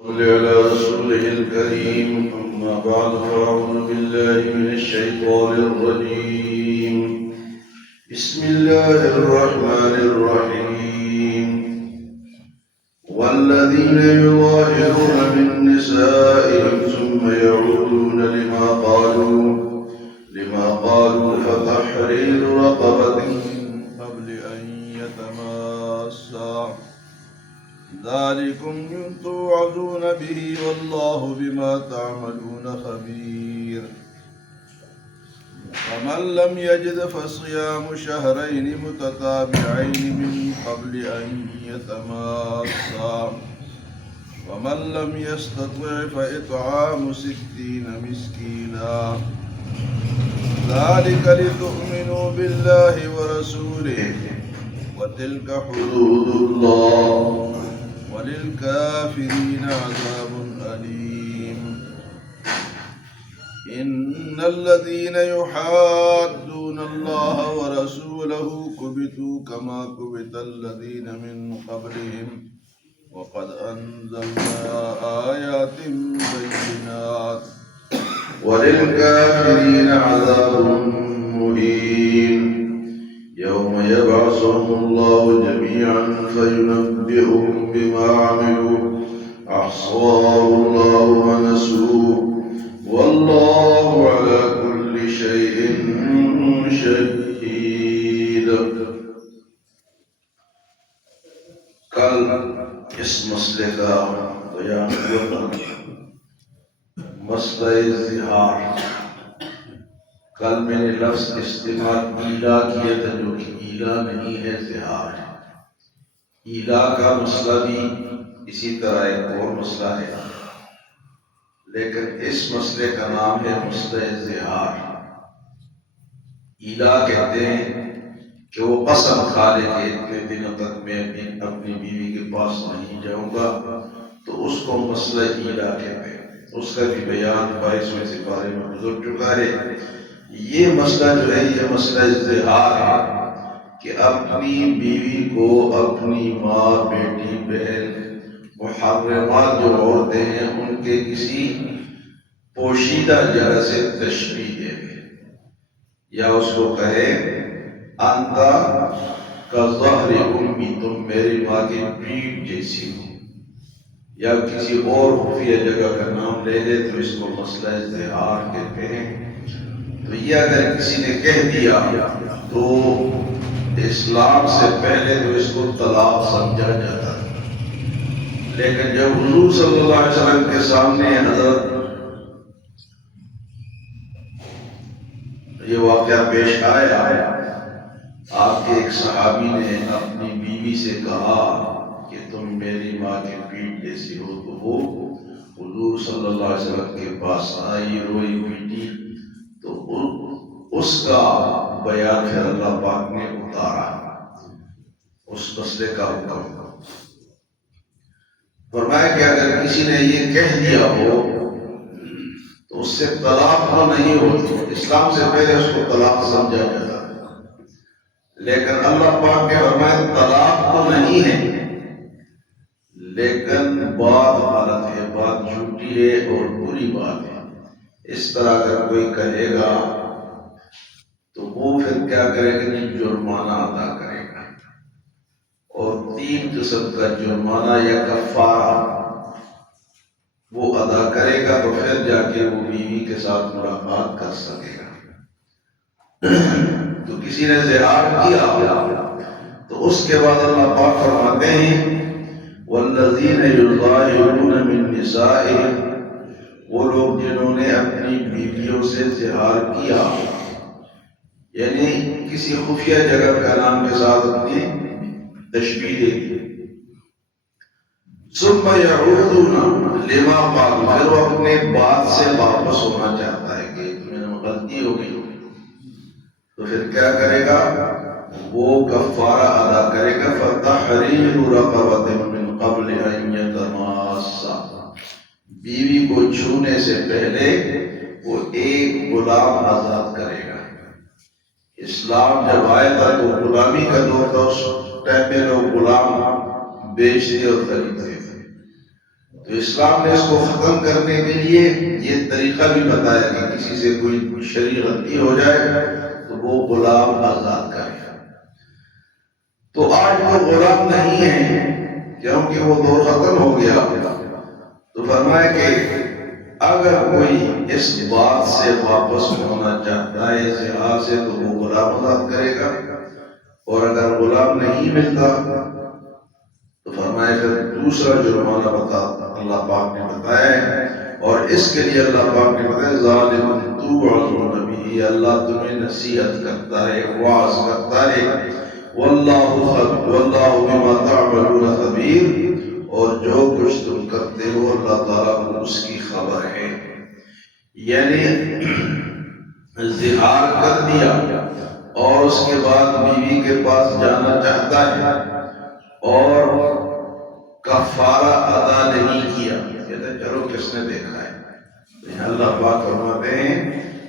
صل على رسوله الكريم. أما بعد فأعوذ بالله من الشيطان الرجيم. بسم الله الرحمن الرحيم. والذين يظاهرون من نسائهم ثم يعودون لما قالوا فتحرير رقبة من قبل أن يتماسا ذلكم توعظون به والله بما تعملون خبير. ومن لم يجد فصيام شهرين متتابعين من قبل أن يتماسا ومن لم يستطع فإطعام 60 مسكينا ذلك لتؤمنوا بالله ورسوله وتلك حدود الله وللكافرين عذاب أليم. إن الذين يحادون الله ورسوله كبتوا كما كبت الذين من قبلهم وقد أنزلنا آيات بينات وللكافرين عذاب مهين. يوم يبعثهم الله جميعا فينبئهم بما عملوا أحصاه الله ونسوه والله على كل شيء شهيد. کل اس مسئلے کا بیان ہوا مسئلہ زہار. کل میں نے لفظ استعمال ایلا کیا تھا جو کہ ایلا نہیں ہے، زہار ہے. ایلا کا مسئلہ بھی اسی طرح ایک اور مسئلہ ہے، لیکن اس مسئلے کا نام ہے مسئلہ زہار. ایلا کہتے ہیں کہ وہ قسم کھا لے کہ اتنے دنوں تک میں اپنی بیوی کے پاس نہیں جاؤں گا، تو اس کو مسئلہ ایلا کہتے ہیں. اس کا بھی بیان 22ویں سپارے میں گزر چکا ہے. یہ مسئلہ جو ہے یہ مسئلہ زہار ہے کہ اپنی بیوی کو اپنی ماں، بیٹی، بہن، محرمات جو عورتیں ہیں ان کے کسی پوشیدہ جگہ سے تشبیہ دے دے، یا اس کو کہے انتا کا ظہر امی، تم میری ماں کی پیٹھ جیسی ہو، یا کسی اور خفیہ جگہ کا نام لے لے تو اس کو مسئلہ زہار کہتے ہیں. تو یہ اگر کسی نے کہہ دیا تو اسلام سے پہلے تو اس کو طلاق سمجھا جاتا، لیکن جب حضور صلی اللہ علیہ وسلم کے سامنے حضرت یہ واقعہ پیش آیا، آپ کے ایک صحابی نے اپنی بیوی سے کہا کہ تم میری ماں کی پیٹھ جیسی ہو، تو وہ حضور صلی اللہ علیہ وسلم کے پاس آئی، روئی پیٹی، تو اس کا بیان پھر اللہ پاک نے اتارا، اس مسئلے کا حکم. فرمایا کہ اگر کسی نے یہ کہہ دیا ہو تو اس سے طلاق تو نہیں ہوتی، اسلام سے پہلے اس کو طلاق سمجھا جاتا، لیکن اللہ پاک نے فرمایا طلاق تو نہیں ہے، لیکن بات غلط ہے، بات جھوٹی ہے اور بری بات ہے. اس طرح اگر کوئی کہے گا تو وہ پھر کیا کرے گا کہ جرمانہ ادا کرے گا، اور 3 قسم کا جرمانہ یا کفارہ وہ ادا کرے گا، تو پھر جا کے وہ بیوی کے ساتھ ملاقات کر سکے گا. تو کسی نے زہار کیا تو اس کے بعد اللہ پاک فرماتے ہیں والذین یظاہرون من نسائہم، وہ لوگ جنہوں نے اپنی بیویوں سے زہار کیا، یعنی کسی خفیہ جگہ کا نام کے ساتھ اپنی تشبیہ دے دی. ثم یعودون لما قالوا، پھر وہ اپنے بات سے واپس ہونا چاہتا ہے کہ میں نے غلطی ہو گئی، تو پھر کیا کرے گا؟ وہ کفارہ ادا کرے گا. فتحریر رقبۃ من قبل ان یتماسا، بیوی کو چھونے سے پہلے وہ ایک غلام آزاد کرے گا. اسلام جب آیا تھا تو غلامی کا دور تھا، اس ٹائم میں لوگ غلام بیچتے اور خریدتے تھے. تو اسلام نے اس کو ختم کرنے کے لیے یہ طریقہ بھی بتایا کہ کسی سے کوئی شرعی غلطی ہو جائے تو وہ غلام آزاد کرے. تو آج وہ غلام نہیں ہے کیونکہ وہ دور ختم ہو گیا. تو فرمایا کہ اگر کوئی اس بات سے واپس ہونا چاہتا ہے اس لحاظ سے تو وہ غلام آزاد کرے گا، اور اگر غلام نہیں ملتا تو فرمایا کہ دوسرا جرمانہ اللہ پاک نے بتایا ہے. اور اس کے لیے اللہ پاک نے بتایا ذالکم توعظون بہ، اللہ تمہیں نصیحت کرتا ہے، واعظ کرتا ہے. واللہ بما تعملون خبیر، اور جو کچھ تم کرتے ہو اللہ تعالیٰ کو اس کی خبر ہے. یعنی زہار کر دیا اور اس کے بعد بیوی کے پاس جانا چاہتا ہے اور کفارہ ادا نہیں کیا، کہتے چلو کس نے دیکھا ہے. اللہ پاک فرماتے ہیں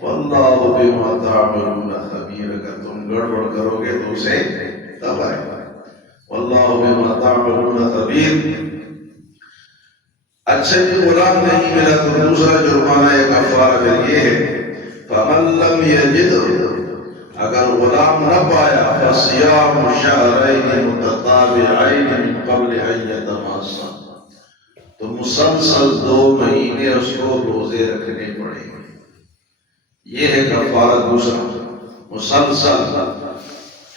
واللہ بما تعملون خبیر، اگر تم گڑبڑ کرو گے تو اسے خبر ہے. واللہ بما تعملون خبیر. اچھا جی غلام نہیں ملا تو دوسرا جرمانہ یا کفارہ پھر یہ ہے فمن لم یجد، اگر غلام نہ پایا فصیام شہرین متتابعین من قبل ان یتماسا، تو مسلسل 2 مہینے اس کو روزے رکھنے پڑیں گے. یہ ہے کفارہ دوسرا. مسلسل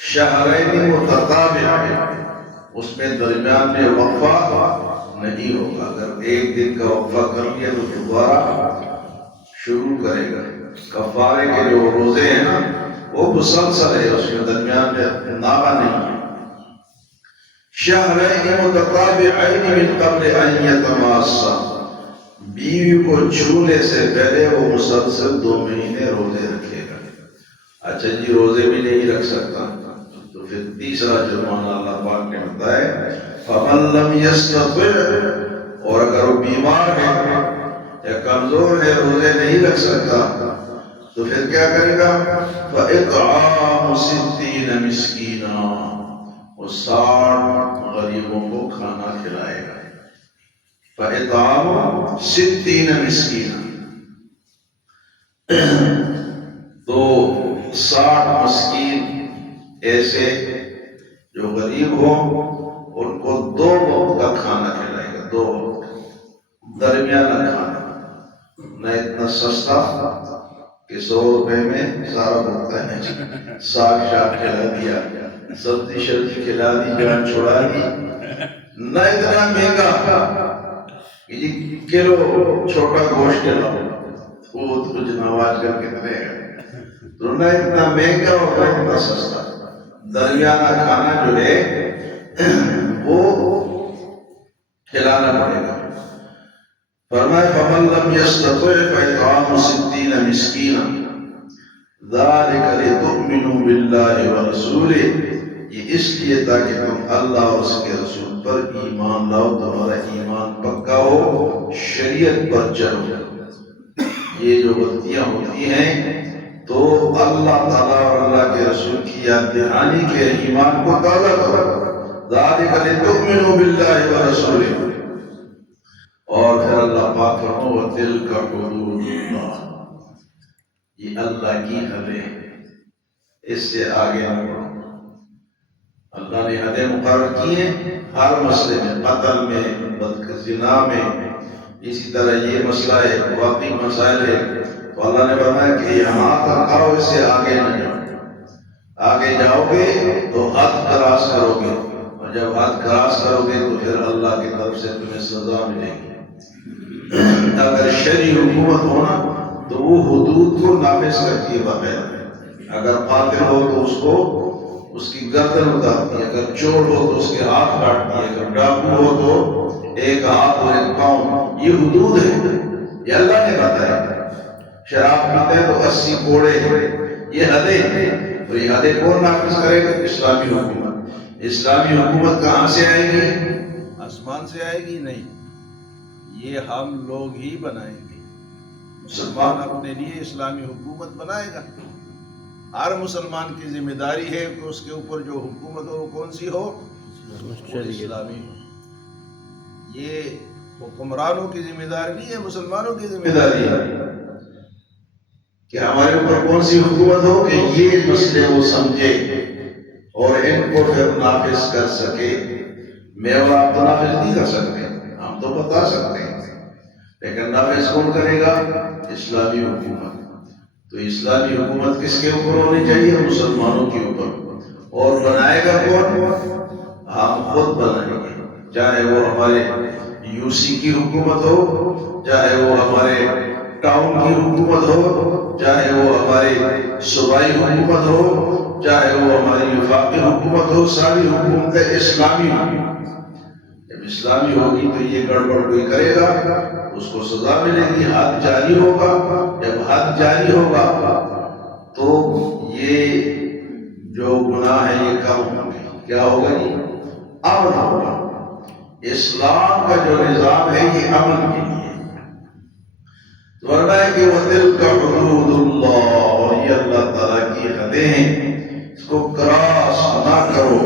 شہرین متتابعین، اس میں درمیان میں وقفہ نہیں ہوگا. اگر ایک دن کا وقفہ کر لیا تو دوبارہ شروع کرے گا. کفارے کے جو روزے ہیں نا وہ مسلسل ہے، اس میں درمیان میں ناغہ نہیں ہے. شہرین متتابعین من قبل ان یتماسا، بیوی کو چھونے سے پہلے وہ مسلسل 2 مہینے روزے رکھے گا. اچھا جی روزے بھی نہیں رکھ سکتا تو پھر تیسرا جرمانہ اللہ پاک نے بتایا فمن لم یستطع، اور اگر وہ بیمار ہے یا کمزور ہے روزے نہیں رکھ سکتا تو پھر کیا کرے گا فاطعام 60 مسکینا، وہ 60 غریبوں کو کھانا کھلائے گا. فاطعام 60 مسکینا، تو 60 مسکین ایسے جو غریب ہوں ان کو 2 وقت کا کھانا کھلائے گا. 2 وقت درمیانہ کھانا، نہ اتنا سستا کہ 100 روپے میں سارا بنتا ہے. ساگ شاگ کھلا دیا، سبزی شبزی کھلا دی، جان چھوڑا دی. نہ اتنا مہنگا کہ کلو چھوٹا گوشت کھلاؤ وہ کچھ نواز کر کتنے ہے. تو نہ اتنا مہنگا اور نہ اتنا سستا، درمیانہ کھانا جو ہے وہ کھلانا پڑے گا. فرمائے فمن لم یستطع فاطعام 60 مسکینا ذلک لتؤمنوا باللہ ورسولہ، یہ اس لیے تاکہ تم اللہ اور اس کے رسول پر ایمان لاؤ، تمہارا ایمان پکا ہو، شریعت پر چلو. یہ جو غلطیاں ہوتی ہیں تو اللہ تعالیٰ اور اللہ کے رسول کی یاد دہانی کے ایمان کو تازہ کرو. ذالک لتؤمنوا باللہ ورسولہ. اور پھر اللہ پاک فرماؤ وتلک حدود اللہ، یہ اللہ کی حدیں، اس سے آگے نہ بڑھو. اللہ نے حدیں مقرر کی ہیں ہر مسئلے میں، قتل میں، زنا میں. اسی طرح یہ مسئلہ ہے، باقی مسائل ہے تو اللہ نے فرمایا کہ یہاں تک آؤ، اس سے آگے نہ جاؤ. آگے جاؤ گے تو حد کراس کرو گے، اور جب حد کراس کرو گے تو پھر اللہ کی طرف سے تمہیں سزا ملے گی. اگر شرعی حکومت ہونا تو وہ حدود کو نافذ کرتی ہے باقاعدہ. اگر قاتل ہو تو اس کو اس کی گردن اتارتی ہے، اگر چور ہو تو اس کے ہاتھ کاٹتی ہے، اگر ڈاکو ہو تو ایک ہاتھ اور ایک پاؤں. یہ حدود ہے، یہ اللہ نے بتایا. شراب پیتے ہیں تو 80 کوڑے، یہ حدیں ہیں. تو یہ حدیں کون نافذ کرے گا؟ اسلامی حکومت. اسلامی حکومت کہاں سے آئے گی؟ آسمان سے آئے گی؟ نہیں، یہ ہم لوگ ہی بنائیں گے. مسلمان اپنے لیے اسلامی حکومت بنائے گا. ہر مسلمان کی ذمہ داری ہے کہ اس کے اوپر جو حکومت ہو وہ کون سی ہو؟ اسلامی ہو. یہ حکمرانوں کی ذمہ داری نہیں ہے، مسلمانوں کی ذمہ داری ہے کہ ہمارے اوپر کون سی حکومت ہو کہ یہ مسئلے وہ سمجھے اور ان کو پھر نافذ کر سکے۔ میں اور آپ تو نافذ نہیں کر سکتے، ہم تو بتا سکتے ہیں، لیکن نافذ کون کرے گا؟ اسلامی حکومت۔ تو اسلامی حکومت کس کے اوپر ہونی چاہیے؟ مسلمانوں کے اوپر۔ اور بنائے گا کون؟ ہم خود بنائیں گے، چاہے وہ ہمارے یو سی کی حکومت ہو، چاہے وہ ہمارے ٹاؤن کی حکومت ہو، چاہے وہ ہماری صوبائی حکومت ہو، چاہے وہ ہماری وفاقی حکومت ہو، ساری حکومتیں اسلامی ہوں۔ جب اسلامی ہوگی تو یہ گڑبڑ کوئی کرے گا اس کو سزا ملے گی، حد جاری ہوگا۔ جب حد جاری ہوگا تو یہ جو گناہ ہے یہ کم ہوں گے۔ کیا ہوگا جی؟ امن ہوگا۔ اسلام کا جو نظام ہے یہ امن کے لیے، تو فرمایا کہ وَتِلْكَ حُدُودُ اللَّهِ، اور یہ اللہ تعالیٰ کی حدیں ہیں، اس کو کراس نہ کرو۔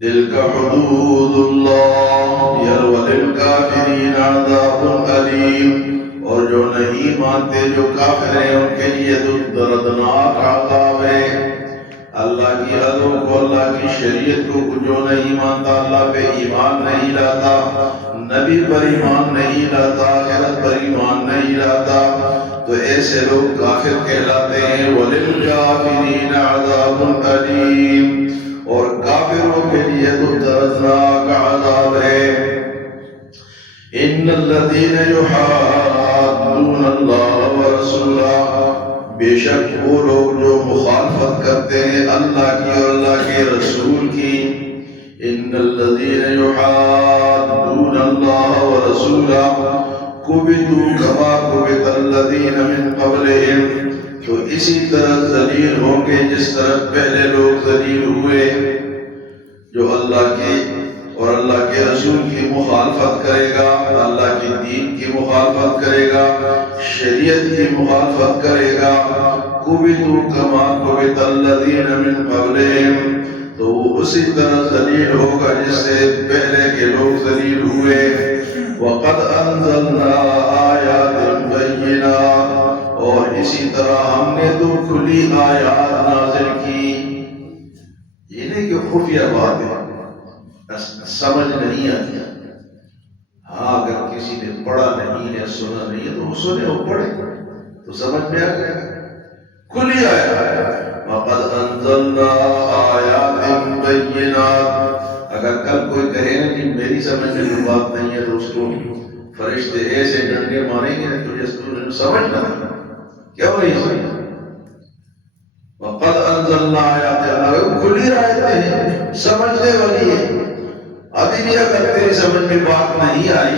تِلْكَ حُدُودُ اللَّهِ وَلِلْكَافِرِينَ عَذَابٌ أَلِيمٌ، اور جو نہیں مانتے، جو کافر ہیں، ان کے لیے دردناک عذاب ہے۔ اللہ کی حدوں کو، اللہ کی شریعت کو جو نہیں مانتا، اللہ پہ ایمان نہیں لاتا، نبی پر ایمان نہیں لاتا، آخرت پر ایمان نہیں لاتا، تو ایسے لوگ کافر کہلاتے ہیں۔ وَلِلْكَافِرِينَ عَذَابٌ أَلِيمٌ، اور کافروں کے لیے تو دردناک عذاب ہے۔ إِنَّ الَّذِينَ يُحَادُّونَ اللَّهَ وَرَسُولَهُ، بے شک وہ لوگ جو مخالفت کرتے ہیں اللہ کی اور اللہ کے رسول کی۔ ان الذین یحادون اللہ ورسولہ کبتوا کما کبت الذین من قبلہم، تو اسی طرح ذلیل ہوں گے جس طرح پہلے لوگ ذلیل ہوئے۔ جو اللہ کے اور اللہ کے رسول کی مخالفت کرے گا، اللہ کے دین کی مخالفت کرے گا، شریعت کی مخالفت کرے گا، کبتوا کما کبت الذین من قبلہم، تو وہ اسی طرح ذلیل ہوگا جس سے پہلے کے لوگ ذلیل ہوئے۔ وَقَدْ أَنزَلْنَا آيَاتٍ بَيِّنَاتٍ، اور اسی طرح ہم نے تو کھلی آیات نازل کی۔ یہ نہیں کہ خفیہ بات ہے، سمجھ نہیں آتی۔ ہاں اگر کسی نے پڑھا نہیں ہے، سنا نہیں ہے، تو سنے اور پڑھے تو سمجھ میں آ جائے گا۔ کھلی آیات، وَقَدْ أَنزَلْنَا آيَاتٍ بَيِّنَاتٍ، اگر کل کوئی کہے نا کہ میری سمجھ میں جو بات نہیں ہے تو اس کو فرشتے ایسے ڈنڈے ماریں گے تو جیسے سمجھنا کیوں نہیں سمجھنا؟ وَقَدْ أَنزَلْنَا آيَاتٍ، اگر کھلی آیتیں ہیں، سمجھنے والی ہے، ابھی بھی اگر تیری سمجھ میں بات نہیں آئی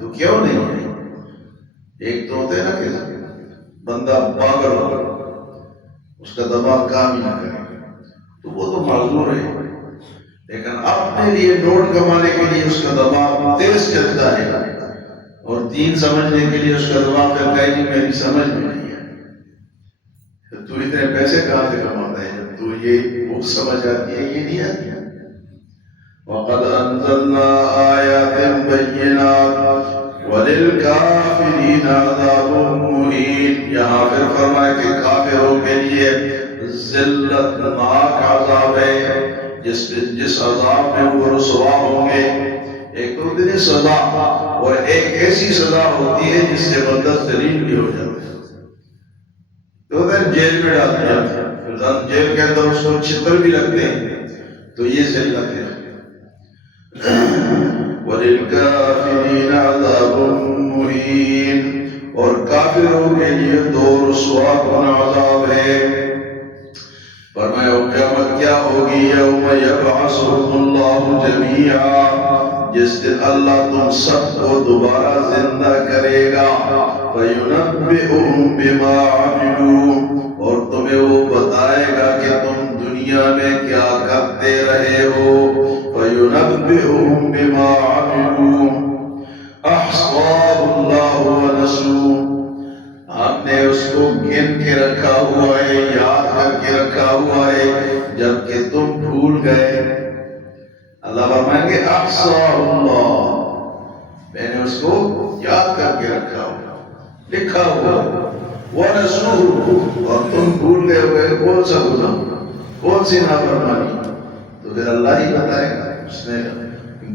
تو کیوں نہیں آئی؟ ایک تو ہوتا ہے نا کہ بندہ پاگل ہو، اس کا دماغ کام ہی نہ کرے تو وہ تو معذور ہے، لیکن اپنے لیے نوٹ کمانے کے لیے اس کا دماغ تیز چلتا ہے، اور دین سمجھنے کے لیے اس کا دماغ کہتا ہے کہ میری سمجھ میں نہیں ہے۔ تو اتنے پیسے کہاں سے کماتا ہے جب تو یہ بک سمجھ آتی ہے، یہ نہیں آتی ہے۔ وَقَدْ أَنزَلْنَا آيَاتٍ بَيِّنَاتٍ وَلِلْكَافِرِينَ عَذَابٌ مُّهِينٌ، یہاں پھر فرمایا کہ کافروں کے لیے ذلت ناک عذاب ہے، جس عذاب میں وہ رسوا ہوں گے۔ ایک تو دن سزا، اور ایک ایسی سزا ہوتی ہے جس سے بندہ ذلیل بھی ہو جاتا ہے، تو جیل میں ڈال دیا، پھر جیل کے اندر اس کو چھتر بھی لگتے ہیں، تو یہ ذلت ہے۔ وَلِلْكَافِرِينَ عَذَابٌ مُّهِينٌ، اور کافروں کے لیے دو رسوا کن عذاب ہے۔ فرمایا قیامت کیا ہوگی؟ یوم یبعثہم اللہ جمیعا، جس دن اللہ تم سب کو دوبارہ زندہ کرے گا، فَيُنَبِّئُهُم بِمَا عَمِلُوا، اور تمہیں وہ بتائے گا کہ تم دنیا میں کیا کرتے رہے ہو۔ فَيُنَبِّئُهُم بِمَا عَمِلُوا أَحْصَاهُ اللَّهُ وَنَسُوهُ، ہم نے اس کو گن کے رکھا ہوا ہے، یاد کر کے رکھا ہوا ہے، جبکہ تم بھول گئے۔ اللہ فرمائیں گے احصاہ اللہ، میں نے اس کو یاد کر کے رکھا ہوا، لکھا ہوا، وَنَسُوهُ، اور تم بھول گئے ہوئے کون سا گناہ، کون سی نافرمانی، تو پھر اللہ ہی بتائے گا، اس نے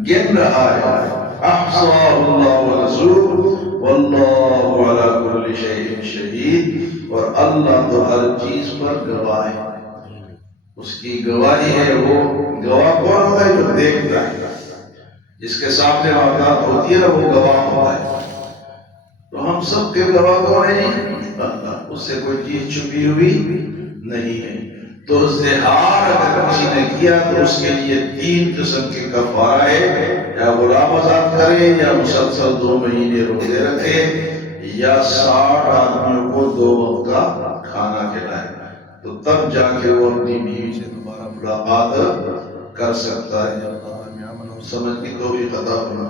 گن رہا ہے، احصاہ اللہ وَنَسُوهُ وَاللَّهُ عَلَى كُلِّ شَيْءٍ شَهِيدٌ، اور اللہ تو ہر چیز پر گواہ ہے، اس کی گواہی ہے۔ وہ گواہ کون ہوتا ہے؟ جو دیکھتا ہے، جس کے سامنے واقعات ہوتی ہے نا وہ گواہ ہوتا ہے۔ تو ہم سب کے گواہ کون ہیں؟ اللہ، اس سے کوئی چیز چھپی ہوئی نہیں ہے۔ تو زہار اگر کسی نے کیا تو اس کے لیے 3 قسم کے کفارہ ہے، یا غلام آزاد کرے، یا مسلسل 2 مہینے روزے رکھے، یا 60 آدمیوں کو 2 وقت کا کھانا کھلائے، تو تب جا کے وہ اپنی بیوی سے دوبارہ ملاقات کر سکتا ہے۔ اللہ ہمیں عمل اور سمجھ کی توفیق عطا فرمائے۔